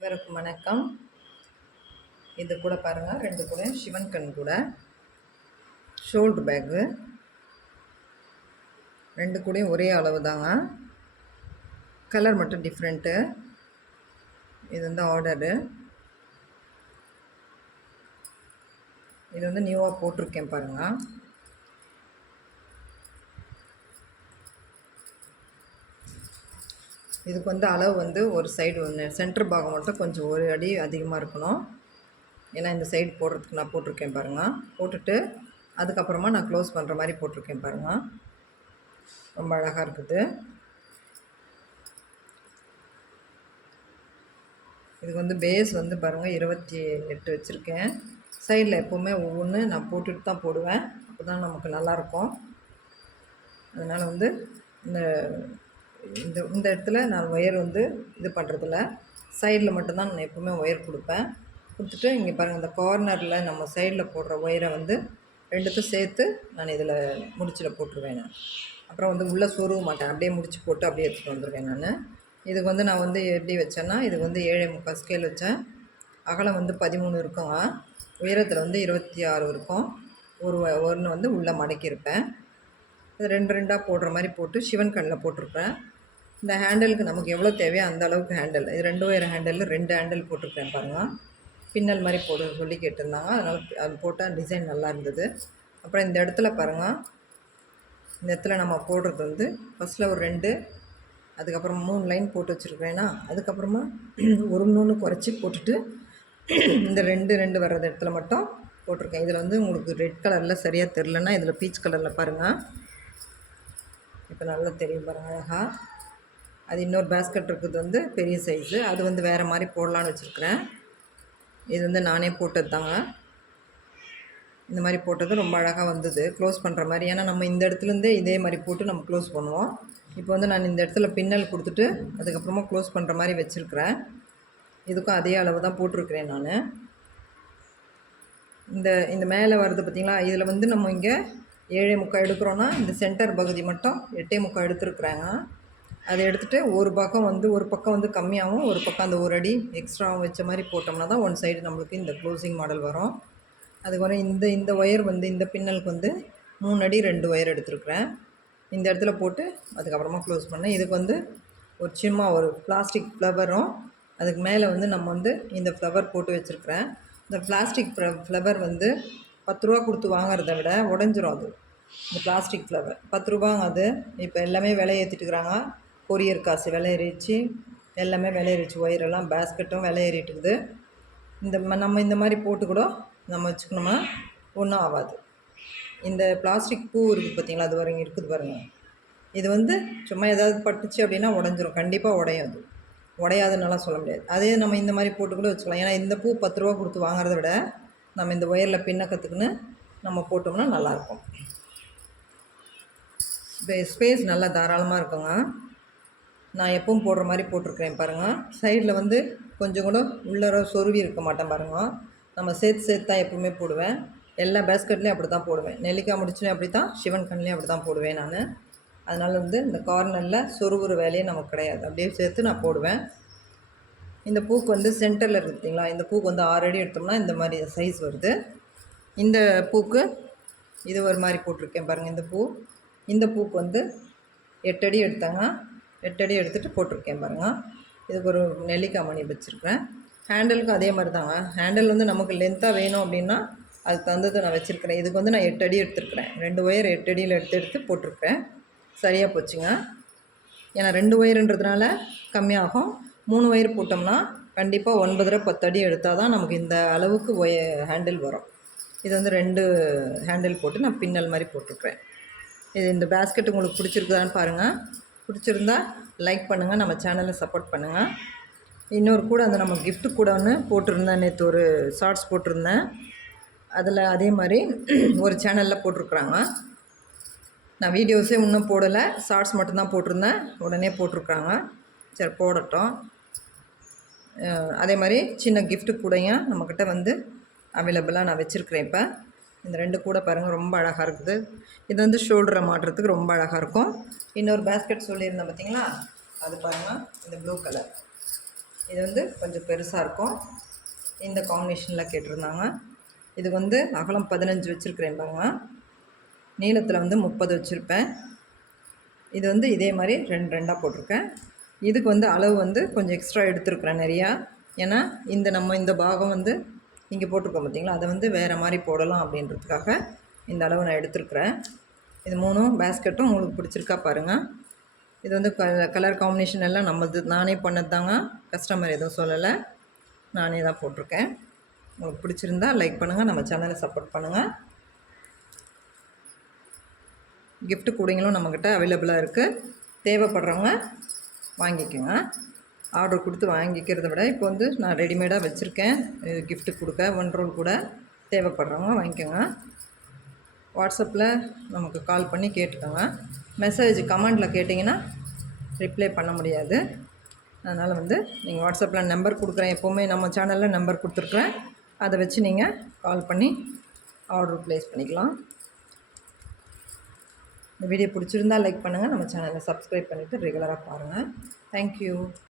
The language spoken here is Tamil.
இவருக்கு வணக்கம். இது கூட பாருங்கள், ரெண்டு கூட சிவன் கண் கூட ஷோல்டர் பேக்கு, ரெண்டு கூடயும் ஒரே அளவு தாங்க, கலர் மட்டும் டிஃப்ரெண்ட்டு. இது வந்து ஆர்டரு, இது வந்து நியூவாக போட்டிருக்கேன் பாருங்கள். இதுக்கு வந்து அளவு வந்து ஒரு சைடு ஒன்று சென்டர் பாகம் மட்டும் கொஞ்சம் ஒரு அடி அதிகமாக இருக்கணும். ஏன்னா இந்த சைடு போடுறதுக்கு நான் போட்டிருக்கேன் பாருங்கள். போட்டுட்டு அதுக்கப்புறமா நான் க்ளோஸ் பண்ணுற மாதிரி போட்டிருக்கேன் பாருங்கள். ரொம்ப அழகாக இருக்குது. இதுக்கு வந்து பேஸ் வந்து பாருங்கள் 28 வச்சுருக்கேன். சைடில் எப்போவுமே ஒவ்வொன்று நான் போட்டுட்டு தான் போடுவேன், அப்போ தான் நமக்கு நல்லாயிருக்கும். அதனால் வந்து இந்த இந்த இந்த இடத்துல நான் ஒயர் வந்து இது பண்ணுறதில்ல, சைடில் மட்டும்தான் நான் எப்போவுமே ஒயர் கொடுப்பேன். கொடுத்துட்டு இங்கே பாருங்கள், இந்த கார்னரில் நம்ம சைடில் போடுற ஒயரை வந்து ரெண்டுத்தையும் சேர்த்து நான் இதில் முடிச்சில் போட்டுருவேன். நான் அப்புறம் வந்து உள்ளே சொருக மாட்டேன், அப்படியே முடிச்சு போட்டு அப்படியே எடுத்துகிட்டு வந்துடுவேன் நான். இதுக்கு வந்து நான் வந்து எப்படி வச்சேன்னா, இதுக்கு வந்து 7.75 ஸ்கேல் வச்சேன். அகலம் வந்து 13 இருக்குங்க, உயரத்தில் வந்து 26 இருக்கும். ஒன்று வந்து உள்ளே மடக்கியிருப்பேன். இது ரெண்டு ரெண்டாக போடுற மாதிரி போட்டு சிவன் கண்ணில் போட்டிருப்பேன். இந்த ஹேண்டலுக்கு நமக்கு எவ்வளோ தேவையோ அந்த அளவுக்கு ஹேண்டில், இது 2 ஒயர் ஹேண்டலில் 2 ஹேண்டில் போட்டிருப்பேன் பாருங்கள். பின்னல் மாதிரி போட சொல்லி கேட்டிருந்தாங்க, அதனால் அது போட்டால் டிசைன் நல்லா இருந்தது. அப்புறம் இந்த இடத்துல பாருங்கள், இந்த இடத்துல நம்ம போடுறது வந்து ஃபஸ்ட்டில் ஒரு 2, அதுக்கப்புறம் 3 லைன் போட்டு வச்சுருக்கிறேன்னா, அதுக்கப்புறமா ஒரு 3 குறைச்சி போட்டுட்டு இந்த 2 வர்றது இடத்துல மட்டும் போட்டிருக்கேன். இதில் வந்து உங்களுக்கு ரெட் கலரில் சரியாக தெரிலன்னா இதில் பீச் கலரில் பாருங்கள், இப்போ நல்லா தெரியும் பாருங்கள் அழகாக. அது இன்னொரு பேஸ்கெட் இருக்குது வந்து பெரிய சைஸு, அது வந்து வேறு மாதிரி போடலான்னு வச்சுருக்கிறேன். இது வந்து நானே போட்டது தாங்க. இந்த மாதிரி போட்டது ரொம்ப அழகாக வந்தது, க்ளோஸ் பண்ணுற மாதிரி. ஏன்னா நம்ம இந்த இடத்துலேருந்தே இதே மாதிரி போட்டு நம்ம க்ளோஸ் பண்ணுவோம். இப்போ வந்து நான் இந்த இடத்துல பின்னல் கொடுத்துட்டு அதுக்கப்புறமா க்ளோஸ் பண்ணுற மாதிரி வச்சுருக்கிறேன். இதுக்கும் அதே அளவு தான் போட்டிருக்கிறேன் நான். இந்த மேலே வருது பார்த்திங்களா, இதில் வந்து நம்ம இங்கே 7.75 எடுக்கிறோன்னா இந்த சென்டர் பகுதி மட்டும் 8.75 எடுத்துருக்குறாங்க. அதை எடுத்துகிட்டு ஒரு பக்கம் வந்து கம்மியாகவும் ஒரு பக்கம் அந்த ஒரு அடி எக்ஸ்ட்ராவும் வச்ச மாதிரி போட்டோம்னா தான் ஒன் சைடு நம்மளுக்கு இந்த க்ளோசிங் மாடல் வரும். அதுக்கப்புறம் இந்த ஒயர் வந்து இந்த பின்னலுக்கு வந்து 3 அடி 2 ஒயர் எடுத்துருக்குறேன். இந்த இடத்துல போட்டு அதுக்கப்புறமா க்ளோஸ் பண்ணேன். இதுக்கு வந்து ஒரு பிளாஸ்டிக் ஃப்ளவரும் அதுக்கு மேலே வந்து நம்ம வந்து இந்த ஃப்ளவர் போட்டு வச்சுருக்கிறேன். இந்த பிளாஸ்டிக் ஃப்ளவர் வந்து 10 ரூபா கொடுத்து வாங்குறத விட உடஞ்சிரும். அது இந்த பிளாஸ்டிக் ஃப்ளவர் 10 ரூபாங்க. அது இப்போ எல்லாமே விலை ஏற்றிட்டுருக்குறாங்க, கொரியர் காசு விலை ஏறிடுச்சு, எல்லாமே விலை ஏறிடுச்சு, ஒயரெல்லாம் பேஸ்கெட்டும் விலை ஏறிட்டுருக்குது. நம்ம இந்த மாதிரி போட்டு கூட நம்ம வச்சுக்கணும்னா ஒன்றும் ஆகாது. இந்த பிளாஸ்டிக் பூ இருக்குது பார்த்திங்களா, அது வரைக்கும் இருக்குது பாருங்கள். இது வந்து சும்மா ஏதாவது பட்டுச்சு அப்படின்னா உடஞ்சிரும், கண்டிப்பாக உடையும். அது உடையாதுன்னெல்லாம் சொல்ல முடியாது. அதே நம்ம இந்த மாதிரி போட்டு கூட வச்சுக்கலாம். ஏன்னா இந்த பூ 10 ரூபா கொடுத்து வாங்குறத விட நம்ம இந்த ஒயரில் பின்னக்கத்துக்குன்னு நம்ம போட்டோம்னா நல்லாயிருக்கும். ஸ்பேஸ் நல்லா தாராளமாக இருக்குங்க. நான் எப்பவும் போடுற மாதிரி போட்டிருக்கிறேன் பாருங்கள். சைடில் வந்து கொஞ்சம் கூட உள்ளர சொருவி இருக்க மாட்டேன் பாருங்கள். நம்ம சேர்த்து தான் எப்பவுமே போடுவேன். எல்லா பேஸ்கெட்லேயும் அப்படி தான் போடுவேன். நெல்லிக்காய் முடிச்சுலேயும் அப்படி தான், சிவன் கண்லேயும் அப்படி தான் போடுவேன் நான். அதனால் வந்து இந்த கார்னரில் சொருவுற வேலையே நமக்கு கிடையாது, அப்படியே சேர்த்து நான் போடுவேன். இந்த பூக்கு வந்து சென்டரில் இருக்குது பார்த்திங்களா, இந்த பூக்கு வந்து 6 அடி எடுத்தோம்னா இந்த மாதிரி சைஸ் வருது. இந்த பூக்கு இது ஒரு மாதிரி போட்டிருக்கேன் பாருங்கள். இந்த பூக்கு வந்து 8 அடி எடுத்தாங்க, 8 அடி எடுத்துகிட்டு போட்டிருக்கேன் பாருங்கள். இதுக்கு ஒரு நெல்லிக்காய் மணி வச்சுருக்கேன். ஹேண்டலுக்கும் அதே மாதிரி தாங்க. ஹேண்டில் வந்து நமக்கு லென்த்தாக வேணும் அப்படின்னா அது தந்தது நான் வச்சுருக்கிறேன். இதுக்கு வந்து நான் 8 அடி எடுத்துருக்கிறேன். 2 ஒயர் 8 அடியில் எடுத்து போட்டிருக்கிறேன். சரியாக போச்சுங்க. ஏன்னா 2 ஒயருன்றதுனால கம்மியாகும். 3 ஒயர் போட்டோம்னா கண்டிப்பாக 9 10 அடி எடுத்தால் தான் நமக்கு இந்த அளவுக்கு ஹேண்டில் வரும். இது வந்து 2 ஹேண்டில் போட்டு நான் பின்னல் மாதிரி போட்டிருக்கிறேன். இது இந்த பேஸ்கெட் உங்களுக்கு பிடிச்சிருக்குதான்னு பாருங்கள். பிடிச்சிருந்தா லைக் பண்ணுங்கள், நம்ம சேனலை சப்போர்ட் பண்ணுங்கள். இன்னொரு கூட அந்த நம்ம கிஃப்ட்டு கூட ஒன்று போட்டிருந்தேன், நேற்று ஒரு ஷார்ட்ஸ் போட்டிருந்தேன். அதில் அதே மாதிரி ஒரு சேனலில் போட்டிருக்குறாங்க. நான் வீடியோஸே இன்னும் போடலை, ஷார்ட்ஸ் மட்டும்தான் போட்டிருந்தேன், உடனே போட்டிருக்காங்க. சரி போடட்டும். அதே மாதிரி சின்ன கிஃப்ட்டு கூடையும் நம்மக்கிட்ட வந்து அவைலபிளாக நான் வச்சுருக்கிறேன். இப்போ இந்த 2 கூட பாருங்கள், ரொம்ப அழகாக இருக்குது. இது வந்து ஷோல்டரை மாட்டுறதுக்கு ரொம்ப அழகாக இருக்கும். இன்னொரு பேஸ்கெட் சொல்லியிருந்தேன் பார்த்திங்களா, அது பாருங்கள், இந்த ப்ளூ கலர். இது வந்து கொஞ்சம் பெருசாக இருக்கும். இந்த காம்பினேஷனில் கேட்டிருந்தாங்க. இது வந்து அகலம் 15 வச்சுருக்கிறேன் பாருங்க. நீளத்தில் வந்து 30 வச்சுருப்பேன். இது வந்து இதே மாதிரி 2 2ஆக போட்டிருக்கேன். இதுக்கு வந்து அளவு வந்து கொஞ்சம் எக்ஸ்ட்ரா எடுத்துருக்குறேன் நிறையா. ஏன்னா நம்ம இந்த பாகம் வந்து இங்கே போட்டிருக்கோம் பார்த்தீங்களா, அதை வந்து வேறு மாதிரி போடலாம் அப்படின்றதுக்காக இந்த அளவு நான் எடுத்துருக்குறேன். இது 3ம் பேஸ்கெட்டும் உங்களுக்கு பிடிச்சிருக்கா பாருங்கள். இது வந்து கலர் காம்பினேஷன் எல்லாம் நம்மளது நானே பண்ணது தாங்க. கஸ்டமர் எதுவும் சொல்லலை, நானே தான் போட்டிருக்கேன். உங்களுக்கு பிடிச்சிருந்தா லைக் பண்ணுங்கள், நம்ம சேனலை சப்போர்ட் பண்ணுங்கள். கிஃப்ட் கூடைங்களும் நம்மக்கிட்ட அவைலபிளாக இருக்குது. தேவைப்படுறவங்க வாங்கிக்கோங்க. ஆர்டர் கொடுத்து வாங்கிக்கிறத விட இப்போ வந்து நான் ரெடிமேடாக வச்சுருக்கேன். இது கிஃப்ட்டு கொடுக்க 1 ரோல் கூட. தேவைப்படுறவங்க வாங்கிக்கோங்க. வாட்ஸ்அப்பில் நமக்கு கால் பண்ணி கேட்டுக்கோங்க. மெசேஜ் கமெண்டில் கேட்டிங்கன்னா ரிப்ளை பண்ண முடியாது. அதனால் வந்து நீங்கள் வாட்ஸ்அப்பில் நம்பர் கொடுக்குறேன், எப்போவுமே நம்ம சேனலில் நம்பர் கொடுத்துருக்குறேன். அதை வச்சு நீங்கள் கால் பண்ணி ஆர்டர் ப்ளேஸ் பண்ணிக்கலாம். இந்த வீடியோ பிடிச்சிருந்தால் லைக் பண்ணுங்கள், நம்ம சேனலை சப்ஸ்கிரைப் பண்ணிவிட்டு ரெகுலராக பாருங்கள். தேங்க்யூ.